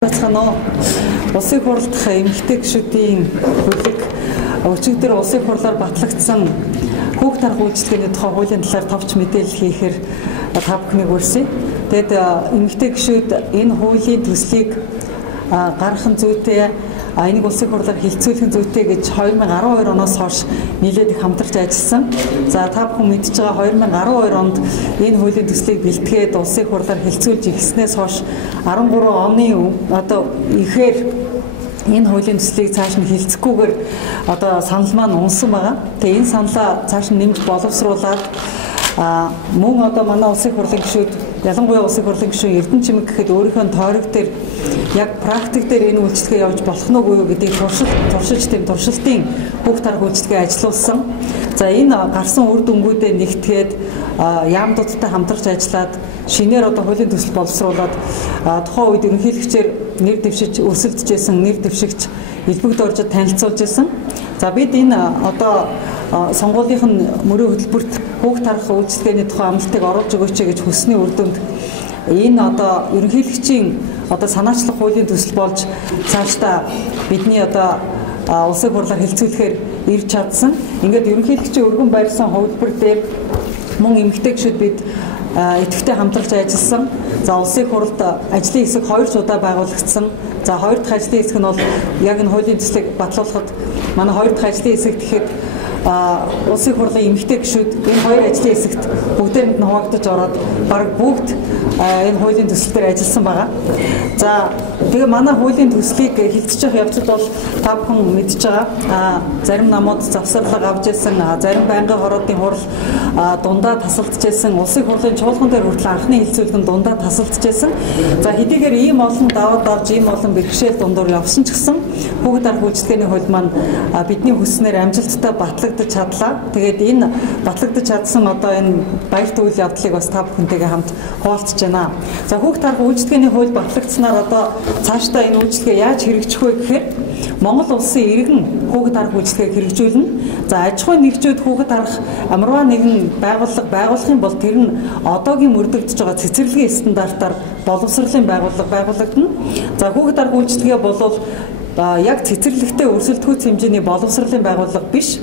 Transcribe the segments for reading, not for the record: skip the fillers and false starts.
Бацхано улсын хурлдах эмэгтэй гишүүдийн бүлэг өчигдөр улсын хурлаар батлагдсан хүүхд тарх үйлчилгээний тухай хуулийн талаар товч мэдээлэл хийхээр та бүхнийг урьсая. Тэгэд эмэгтэй гишүүд энэ хуулийн төслийг гаргахын зүйтэй энийг улсын хурлаар хилцүүлэх зүйтэй гэж 2012 оноос хойш нэлээд их хамтарч ажилласан. За та бүхэн мэдж байгаа 2012 онд энэ хуулийн төслийг бэлтгээд улсын хурлаар хилцүүлж эхэлснээс хойш 13 оны ихээр энэ хуулийн төслийг цааш нь хилцэхгүйгээр санал маань унсан байгаа. Тэгээ энэ саналаа цааш нь нэмж боловсруулад мөн манай улсын хурлын гишүүд ялангуяа улсын хурлын гишүүн Эрдэнэ Чимэг гэхэд өөрийнхөө тойрог дээр яг практик дээр энэ үйлчлэгээ явж болох нь үгүй юу гэдгийг туршилтын хүүхд тарх үйлчлэгээ ажиллуулсан. За энэ гарсан үр дүнгуудээ нэгтгээд яамдуудтай хамтарч ажиллаад шинээр хуулийн төсөл боловсруулад тухайн үед ерөнхийлөгчээр нэр дэвшиж өрсөлдөжсэн нэр дэвшигч элбэгд орж танилцуулж байсан. За бид энэ сонгуулийн мөрөө хөтөлбөрт хүүхд тарх үйлчлэгээний тухай амлалтыг оруулж өгөөч гэж хүссний үр дүнд энэ ерөнхийлөгчийн санаачлах хуулийн төсөл болж цаашдаа бидний улсын хурлаар хилцүүлэхээр ирж чадсан. Ингээд ерөнхийлөгчийн өргөн байрсан хувилбар дээр мөн эмэгтэй гишүүд бид идэвхтэй хамтарч ажилласан. За улсын хурлд ажлын хэсэг 2 удаа байгуулагдсан. За 2 дахь ажлын хэсэг нь бол яг энэ хуулийн төслийг батлуулахад манай 2 дахь ажлын хэсэг гэхэд улсын хурлын эмэгтэй гишүүд энэ 2 ажлын хэсэгт бүгдээрэнд нь хуваагдаж ороод баг бүгд энэ хуулийн төсөл дээр ажилласан байгаа. За тэгээ манай хуулийн төслийг хилцэж явах явцад бол та бүхэн мэдж байгаа зарим намууд завсарлага авч ирсэн, зарим байнгын хороодын хурал дундаа тасалдж ирсэн, улсын хурлын чуулган дээр хүртэл анхны хилцүүлгэн дундаа тасалдж ирсэн. За хэдийгээр ийм олон даваад давж ийм олон бэрхшээл дундуур явсан ч гэсэн хүүхд тарх үйлчлэгээний хууль маань бидний хүснээр амжилттай батлагдаж чадлаа. Тэгээд энэ батлагдаж чадсан энэ баярт үйл явдлыг бас та бүхэнтэйгээ хамт хуваалцж байна. За хүүхд тарх үйлчлэгээний хууль батлагдсанаар цаашдаа энэ үйлчлэгээ яаж хэрэгжих вэ гэхээр Монгол улсын иргэн хүүхд тарх үйлчлэгийг хэрэгжүүлнэ. За аж ахуйн нэгжүүд хүүхд тарх амарваа нэгэн байгуулах юм бол тэр нь одоогийн мөрдөгдөж байгаа цэцэрлэгийн стандартаар боловсролын байгуулагдана. За хүүхд тарх үйлчлэгээ бол яг цэцэрлэгтэй өрсөлдөхүйц хэмжээний боловсролын байгууллага биш.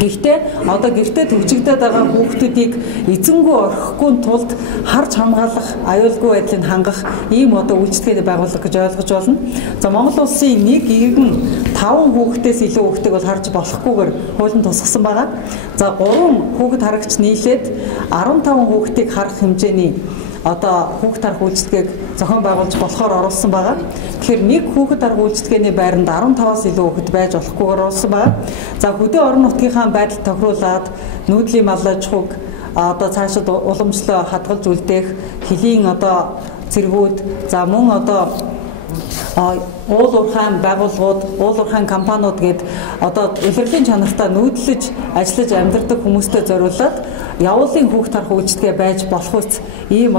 Гэхдээ гэртээ төвчигдээд байгаа хүүхдүүдийг эзэнгүй орхихгүй тулд харж хамгаалах, аюулгүй байдлыг хангах ийм үйлчлэгээний байгууллага гэж ойлгож болно. За Монгол улсын нэг иргэн 5 хүүхдээс илүү хүүхдийг бол харж болохгүйгээр хуулийн тусгасан байгаа. За 3 хүүхэд харагч нийлээд 15 хүүхдийг харах хэмжээний хүүхд тарх үйлчлэгийг зохион байгуулж болохоор оруулсан байгаа. Тэгэхээр нэг хүүхд тарх үйлчлэгээний байранд 15-аас илүү хүүхэд байж болохгүйгээр оруулсан байгаа. За хөдөө орон нутгийнхаа байдал тохируулаад нүүдлийн мал аж ахуйг цаашид уламжлал хадгалж үлдээх хөлийн зэргүүд за мөн уул уурхайн байгууллагууд, уул уурхайн компаниуд гээд илэрлийн чанартай нүүдлэж ажиллаж амьдардаг хүмүүстэй зориулаад явуулын хүүхд тарх үйлчлэгээ байж болох үс ийм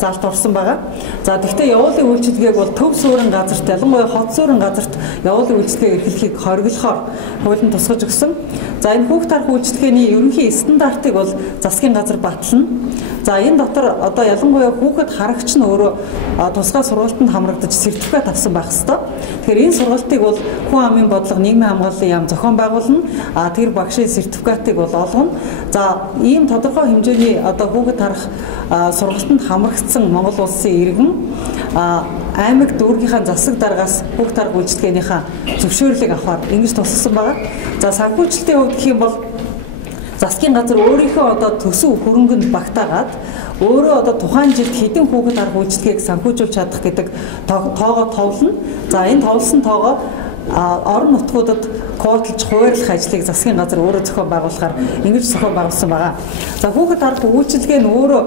залт орсон байгаа. За тэгвэл явуулын үйлчлэгээг бол төв суурин газарт, ялангуяа хот суурин газарт явуулын үйлчлэгээ эрхлэхийг хориглохоор хуулийн тусгаж өгсөн. За энэ хүүхд тарх үйлчлэгээний ерөнхий стандартыг бол засгийн газар батлана. За энэ дотор ялангуяа хүүхэд харагч нь өөрөө тусгай сургалтанд хамрагдаж сертификат авсан байх ёстой. Тэгэхээр энэ сургалтыг бол хүн амын бодлого нийгмийн хамгааллын яам зохион байгуулна. Тэр багшийн сертификатыг бол олгоно. За ийм тодорхой хэмжээний хүүхэд харах сургалтанд хамрагдсан Монгол улсын иргэн аймаг дүүргийнхаа засаг даргаас хүүхд тарх үйлчлэгээнийхээ зөвшөөрлийг авахар ингэж тусгасан байгаа. За санхүүжилтийн хувьд гэх юм бол засгийн газар өөрийнхөө төсөв хөрөнгөнд багтаагаад өөрөө тухайн жилд хэдэн хүүхд тарх үйлчлэгийг санхүүжүүлж чадах гэдэг тоогоо товлно. За энэ товлсон тоогоо орон нутгуудад квотлж хуваарлах ажлыг засгийн газар өөрөө зохион байгуулахаар ингэж зохион байгуулсан байгаа. За хүүхд тарх үйлчлэгээ нь өөрөө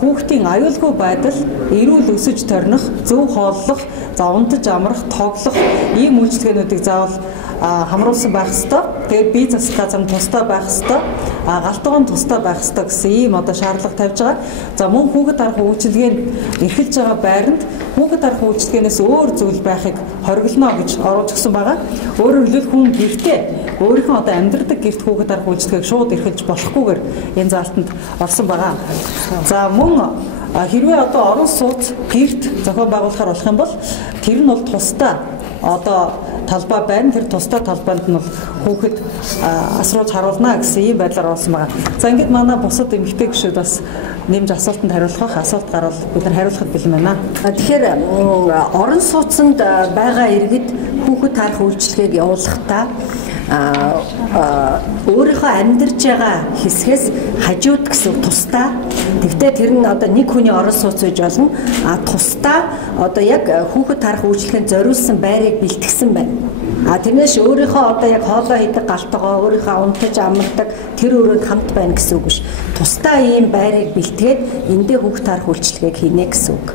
хүүхдийн аюулгүй байдал, эрүүл өсөж торних, зөв хооллох, за унтаж амрах, тоглох ийм үйлчлэгээнүүдийг заавал хамруулсан байх ёстой. Тэгээд бие засах газар тустай байх ёстой. Галтгоон тустай байх ёстой гэсэн ийм шаардлага тавьж байгаа. За мөн хүүхд тарх үйлчилгээнд эрхэлж байгаа байранд хүүхд тарх үйлчилгээнээс өөр зүйл байхыг хориглоно гэж оруулж өгсөн байгаа. Өөрөөр хэлбэл хүн гэртээ өөрийнхөө амьдрдаг гэрт хүүхд тарх үйлчилгээг шууд эрхэлж болохгүйгээр энэ заалтанд орсон байгаа. За мөн Хэрвээ одоо орон сууц гэрт зохион байгуулахаар болох юм бол тэр нь бол тусдаа одоо талбай байна. Тэр тусдаа талбайд нь бол хүүхэд асруулж харуулна гэсэн ийм байдлаар болсон байгаа. За ингээд манай бусад эмэгтэй гишүүд бас нэмж асуултанд хариулах асуулт гарвал бид нар хариулахад бэлэн байна. Тэгэхээр орон сууцнд байгаа иргэд хүүхэд таарах үйлчилгээг явуулахдаа өөрийнхөө амьдарч байгаа хэсгээс хажууд гэсэн тусдаа тэгвэл тэр нь одоо нэг хүний орон сууц гэж болно. Тусдаа одоо яг хүүхэд таарах үйлчилгээнд зориулсан байрыг бэлтгэсэн байна. Тэрнээс өөрийнхөө одоо яг хоолоо хийдэг галтгоо өөрийнхөө унтаж амардаг тэр өрөөнд хамт байна гэсэн үг биш. Тусдаа ийм байрыг бэлтгээд эндээ хүүхэд таарах үйлчилгээг хийнэ гэсэн үг.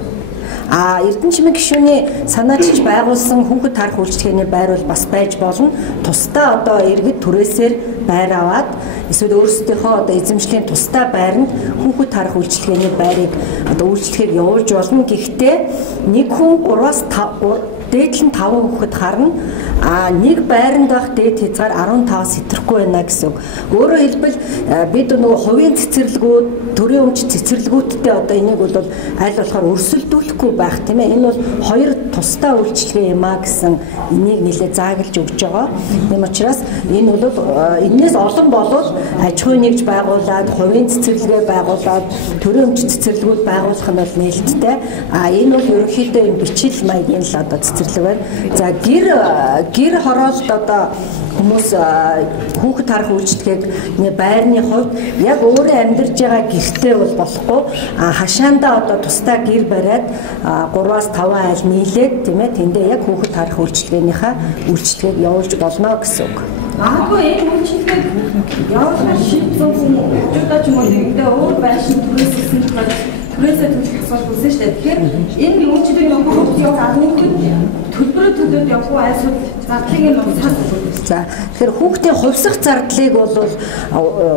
Эрдэнэ чимээ гишүүний санаачилж байгуулсан хүүхэд таарах үйлчилгээний байр бол бас байж болно. Тусдаа одоо иргэд түрээсээр байр аваад эсвэл өөрсдийнхөө одоо эзэмшлийн тусдаа байранд хүүхэд таарах үйлчилгээний байрыг одоо үйлчлэгийг явуулж болно. Гэхдээ нэг хүн 3-аас 5 дээдлэн 5 хүүхэд харна. Нэг байранд байх дээд хязгаар 15-аас хэтрэхгүй байна гэсэн үг. Өөрөөр хэлбэл бид нөгөө хувийн цэцэрлэгүүд, төрийн өмч цэцэрлэгүүдтэй одоо энийг бол аль болохоор өрсөлдүүлэхгүй байх тийм ээ. Энэ бол хоёр тусдаа үйлчилгээ юм а гэсэн энийг нэлээд зааглаж өгч байгаа. Тийм учраас энэ бол энэс олон болол аж ахуйн нэгж байгуулад, хувийн цэцэрлэгээ байгуулад, төрийн өмч цэцэрлэгүүд байгуулах нь бол нээлттэй. Энэ бол ерөнхийдөө энэ бичил маягийн л одоо цэцэрлэг байна. За гэр хороолт одоо хүмүүс хүүхэд таарах үйлчилгээг байрны хувьд яг өөрөө амьдарч байгаа гэртээ бол болохгүй хашаандаа одоо тусдаа гэр бариад 3-аас 5 айл нийлээд тийм ээ тэндээ яг хүүхэд таарах үйлчилгээг явуулж болно гэсэн үг. Магадгүй энэ үйлчилгээг явуулах шийдсэн хажуудаа ч юм уу нэгдээ өөр байшин түрээссэн түрээсээ төлөх асуудал үүснэ шүү дээ. Тэгэхээр энэ үйлчилгээг явуулах төлбөрөө төлөөд явах уу айсууд зардлыг нь улсаас өгнө. За тэгэхээр хүүхдийн хувьсах зардлыг бол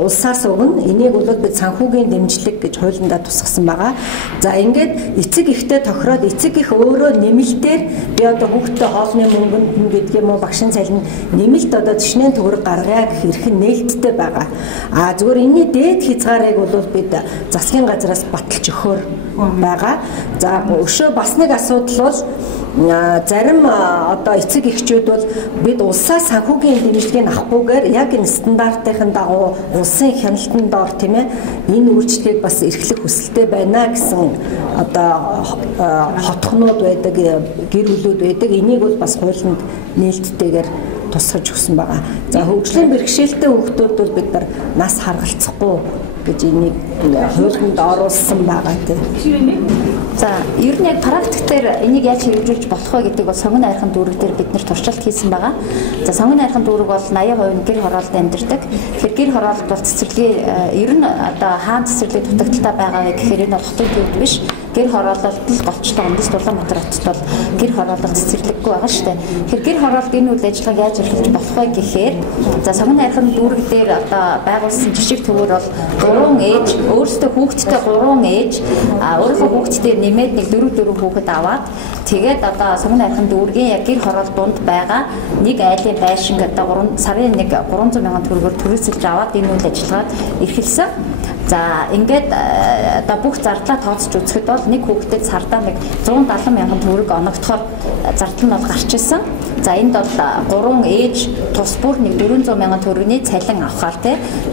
улсаас өгнө. Энийг бол бид санхүүгийн дэмжлэг гэж хуулиндаа тусгасан байгаа. За ингээд эцэг эхтэй тохироод эцэг их өөрөө нэмэлтээр би одоо хүүхдтэй хоолны мөнгөнд гэдэг юм уу багшин цалин нэмэлт одоо төшнэн төгрөг гаргая гэх эрх нь нээлттэй байгаа. Зүгээр энэний дээд хязгаарыг бол бид засгийн газраас баталж өгөхөөр байгаа. За өшөө бас нэг асуудал бол зарим одоо эцэг эхчүүд бол бид улсаас санхүүгийн дэмжлэгийг авахгүйгээр яг энэ стандартын дагуу улсын хяналтанд доор тийм ээ энэ үйлчлэгийг бас эрхлэх хүсэлтэй байна гэсэн одоо хотхнууд байдаг, гэр бүлүүд байдаг. Энийг бол бас хуулинд нээлттэйгээр тусгаж өгсөн байгаа. За хөгжлийн бэрхшээлтэй хүүхдүүд бол бид нар нас харгалцахгүй гэж энийг хуулинд оруулсан байгаа тийм. За ер нь яг практик дээр энийг яаж хэрэгжүүлж болох вэ гэдэг бол сонгон найрхан дүүрэг дээр бид нэр туршилт хийсэн байгаа. За сонгон найрхан дүүрэг бол 80% гэр хороолд амьдардаг. Тэгэхээр гэр хороолт бол цэцэрлэгийн ер нь одоо хаан цэцэрлэг дутагдaltaй байгаа гэхээр энэ бол хотын төвд биш. Гэр хороололт л голчлоо Ондос Улаанбаатар хотод бол гэр хороолол цэцэрлэггүй байгаа шүү дээ. Тэгэхээр гэр хороолт энэ үйл ажиллагааг яаж эрхэлж болох вэ гэхээр за сонгон найрхан дүүрэг дээр одоо байгуулсан жишг төвөр бол 3 ээж өөрсдөө хүүхэдтэй 3 ээж өөрийнхөө хүүхэдтэй нэмээд нэг 4 хүүхэд аваад тэгээд одоо сонгон найрхан дүүргийн яг гэр хороолт дунд байгаа нэг айлын байшинг одоо 3 сарын нэг 300 мянган төгрөгөөр төрөөсөлж аваад энэ үйл ажиллагааг эрхэлсэн. За ингээд одоо бүх зардлаа тооцож үзэхэд бол нэг хүүхдэд сардаа нэг 170 мянган төгрөг оногдохоор зардал нь бол гарч ирсэн. За энд бол 3 ээж тус бүр нэг 400 мянган төгрөгийн цалин авахаар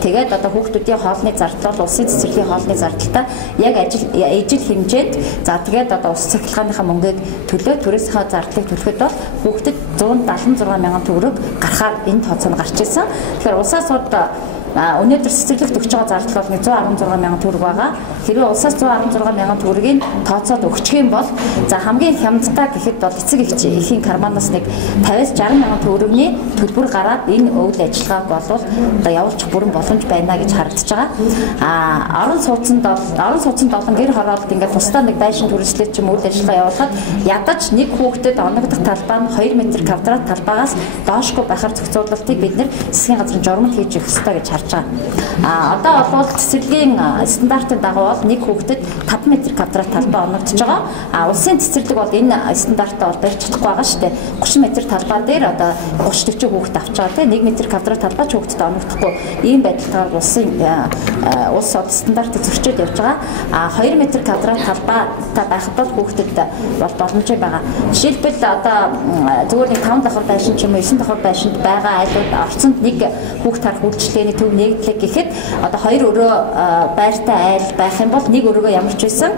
тэгээд одоо хүүхдүүдийн хоолны зардал бол улсын цэцэрлэгийн хоолны зардалтай яг ижил хэмжээд за тэгээд одоо ус цахилгааныхаа мөнгийг төлөө түрээсийнхаа зардлыг төлөхөд бол хүүхдэд 176 мянган төгрөг гарахаар энэ тооцоо нь гарч ирсэн. Тэгэхээр улсаас өнөөдөр цэцэрлэгт өгч байгаа зардал бол 116 мянган төгрөг байгаа. Хэрвээ улсаас 116 мянган төгрөгийг тооцоод өгчих юм бол за хамгийн хямдтай гэхэд бол эцэг эхийн карманаас нэг 50-60 мянган төгрөгийн төлбөр гараад энэ үйл ажиллагааг бол одоо явуулчих бүрэн боломж байна гэж харагдаж байгаа. Орон сууцнд болон гэр хороолт ингээд тусдаа нэг байшин төрөлжлөж ч юм үйл ажиллагаа явуулахад ядаж нэг хүүхдэд оногдох талбай нь 2 м квадрат талбайгаас доошгүй байхаар зохицуулалтыг бид нэр засгийн газрын журманд хийж өгөх ёстой гэж харж байгаа. Одоо бол цэцэрлэгийн стандартын дагуу бол нэг хүүхдэд 5 м квадрат талбай оногдож байгаа. Улсын цэцэрлэг бол энэ стандартаа барьж чадахгүй байгаа шүү дээ. 30 м талбай дээр одоо 30-40 хүүхэд авч байгаа тийм 1 м квадрат талбай ч хүүхдэд оногдохгүй. Ийм байдлаар улсын улс стандартыг зөрчиж явж байгаа. 2 м квадрат талбайтай байхад бол хүүхдэд бол боломжтой байгаа. Жишээлбэл одоо зүгээр нэг 5 давхар байшин ч юм уу 9 давхар байшинд байгаа айлууд орцонд нэг хүүхд тарах үйлчлэгээний төв нэгдлэг гэхэд одоо 2 өрөө байртай айл байх юм бол нэг өрөөгөө ямар ч байсан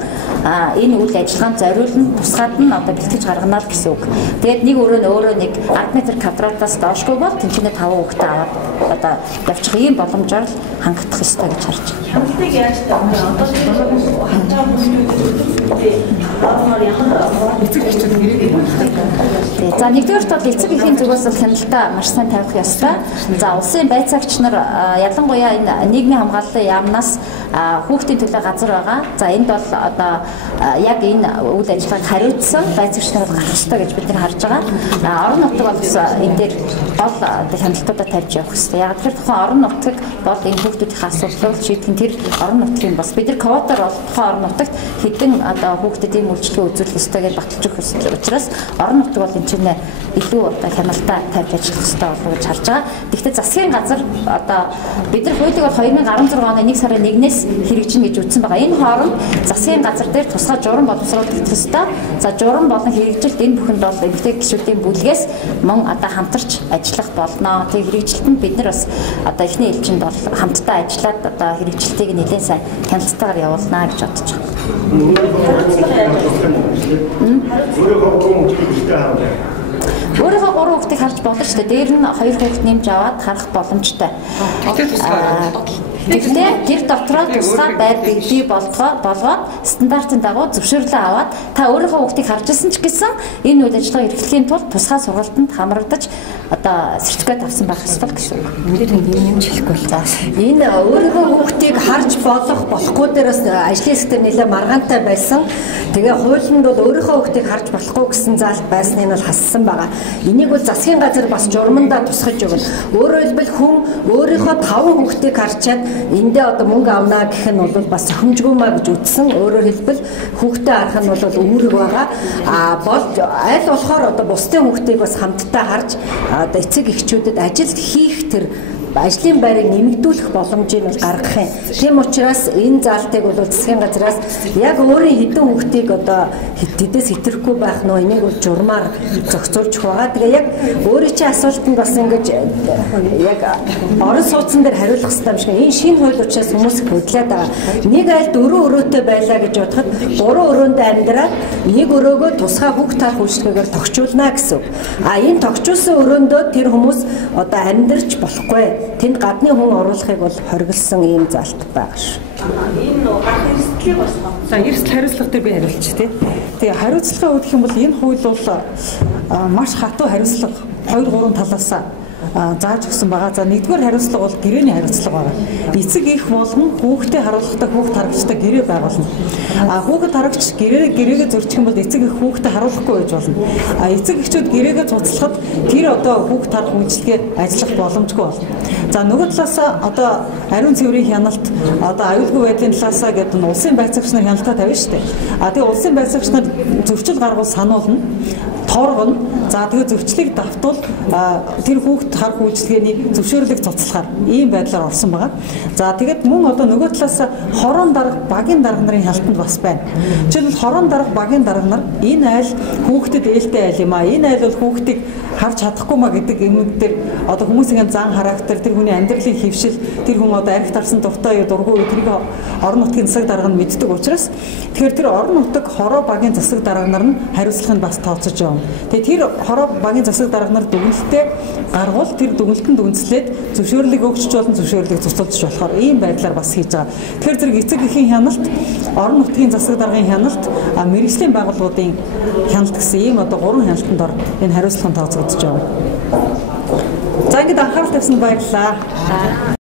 энэ үйл ажиллагаанд зориулна тусгаад нь одоо бэлтгэж гаргана л гэсэн үг. Тэгээд нэг өрөө нь өөрөө нэг 10 м квадратаас доошгүй бол тэнцэнэ 5 хүүхдээ аваад одоо явчих ийм боломжоор хангах ёстой гэж харж байна. Хамтыг яаж таамаа одоо хатаа За нэгдүгээрт бол эцэг эхийн зүгээс бол хяналтаа маш сайн тавих ёстой. За улсын байцаагч нар ялангуяа энэ нийгмийн хамгааллын яамнаас хүүхдийн төлөө газар байгаа. За энд бол одоо яг энэ үйл ажиллагааг хариуцсан байцаагч нар гарах ёстой гэж бид нар харж байгаа. Орон нутаг бол энэ дээр гол хяналтуудаа тавьж явах ёстой. Яг тэр тухайн орон нутаг бол энэ хүүхдүүдийн асуудлыг шийдэх нь тэр орон нутгийн бас бид нар квотоор бол тухайн орон нутагт хэдэн одоо хүүхдэд ийм үйлчлэгээ үзүүлэх ёстой гэж баталж өгөх учраас орон нутаг бол энэ чинь илүү одоо хяналтаа тавьж ажиллах ёстой болов гэж харж байгаа. Гэхдээ засгийн газар одоо бид нар хуулийг бол 2016 оны 1 сарын 1-ээс хэрэгжинэ гэж үздсэн байгаа. Энэ хооронд засгийн газар дээр тусгай журам боловсруулах ёстой. За журам болон хэрэгжилт энэ бүхэнд бол эмэгтэй гишүүдийн бүлгээс мөн одоо хамтарч ажиллах болно. Тэг хэрэгжилтэнд бид нар бас одоо эхний ээлжинд бол хамтдаа ажиллаад одоо хэрэгжилтийг нэлээд сайн хяналтайгаар явуулнаа гэж бодож байна. Өөрийнхөө 3 хүүхдийг харж болно шүү дээ. Дээр нь 2 хүүхэд нэмж аваад харах боломжтой. Тэгэхээр тэр дотроо тусгай байр бий болгоод стандартын дагуу зөвшөөрлөө аваад та өөрийнхөө хүүхдийг харж ирсэн ч гэсэн энэ үйл ажиллагаа эрхлэхийн тулд тусгай сургалтанд хамрагдаж одоо сертификат авсан байх ёстой гэсэн үг. Энд нэмж хэлэхгүй л за. Энэ өөрийнхөө хүүхдийг харж болохгүй дээрээс ажлын хэсгээр нэлээд маргаантай байсан. Тэгээ хуулинд бол өөрийнхөө хүүхдийг харж болохгүй гэсэн заалт байсныг нь бол хассан байгаа. Энийг бол засгийн газар бас журмандаа тусгаж өгнө. Өөрөөр хэлбэл хүн өөрийнхөө 5 хүүхдийг харчаад эндээ одоо мөнгө авнаа гэх нь бол бас хэмжгүй маа гэж үздсэн. Өөрөөр хэлбэл хүүхдээ харах нь бол үүрэг байгаа. Болж аль болохоор одоо бусдын хүүхдийг бас хамтдаа харж одоо эцэг эхчүүдэд ажил хийх тэр ажлын байрыг нэмэгдүүлэх боломжийг бол гаргах юм. Тийм учраас энэ заалтыг бол засгийн газраас яг өөрийн хэдэн хүүхдийг одоо тэдэс хэтрэхгүй байх нөө энийг бол журмаар зохицуулж байгаа. Тэгээ яг өөрийн чинь асуултанд бас ингэж яг орон сууцсан дээр хариулах хэрэгтэй юм шиг. Энэ шинэ хууль учраас хүмүүс хөдлөөд байгаа. Нэг айл 4 өрөөтэй байлаа гэж бодоход 3 өрөөнд амьдраад нэг өрөөгөө тусгай хүүхд тарах үйлчлэгээр тогтчулнаа гэсэн. Энэ тогтчулсан өрөөндөө тэр хүмүүс одоо амьдарч болохгүй. Тэнд гадны хүн оруулахыг бол хориглосон ийм заалт байгаа шүү. Энэ гарах эрсдлийг бас за эрсдэл хариуцлага дээр би хариулчих тий. Тэгээ хариуцлага өгөх юм бол энэ хууль бол маш хатуу хариуцлага 2-3 талаас зааж өгсөн байгаа. За нэгдүгээр хариуцлага бол гэрээний хариуцлага байгаа. Эцэг эх болон хүүхдээ харуулахтай хүүхд харагчтай гэрээ байгуулна. Хүүхэд харагч гэрээгээ зөрчих юм бол эцэг эх хүүхдээ харуулахгүй байж болно. Эцэг эхчүүд гэрээгээ цуцлахад тэр одоо хүүхд харах үйлчлэгээ ажиллах боломжгүй болно. За нөгөө талаас одоо ариун цэврийн хяналт одоо аюулгүй байдлын талаас гэдэг нь улсын байцаагч нар хяналтаа тавина шүү дээ. Тэгээ улсын байцаагч нар зөрчил гаргуул сануулна. Торгоно. За тэгээ зөрчлийг давтвал тэр хүүхд харах үйлчлэгээний зөвшөөрлийг цуцлахаар ийм байдлаар орсон байгаа. За тэгээд мөн одоо нөгөө талаас хорон дарга багийн дарга нарын хяналтанд бас байна. Жишээлбэл хорон дарга багийн дарга нар энэ айл хүүхдэд ээлтэй айл юм а. Энэ айл бол хүүхдийг харж чадахгүй маа гэдэг юмнууд дээр одоо хүмүүсийн зан характер, тэр хүний амьдралын хэвшил, тэр хүн одоо архит арсан дуртай юу дургүй тэрийг орон нутгийн засаг дарга нь мэддэг учраас тэгэхээр тэр орон нутаг хороо багийн засаг дарга нар нь хариуцлагыг бас тооцож явна. Тэгээ тэр хороо багийн засаг дарга нар дүгнэлтээ гаргуул тэр дүгнэлтэнд үндэслээд зөвшөөрлийг өгч болон зөвшөөрлийг цуцлуулж болохоор ийм байдлаар бас хийж байгаа. Тэгэхээр зэрэг эцэг эхийн хяналт, орон нутгийн засаг даргын хяналт, мэргэжлийн байгууллагуудын хяналт гэсэн ийм одоо 3 хяналтанд ор энэ хариуцлага тооцогдож байгаа. За ингээд анхаарал тавьсан баярлалаа.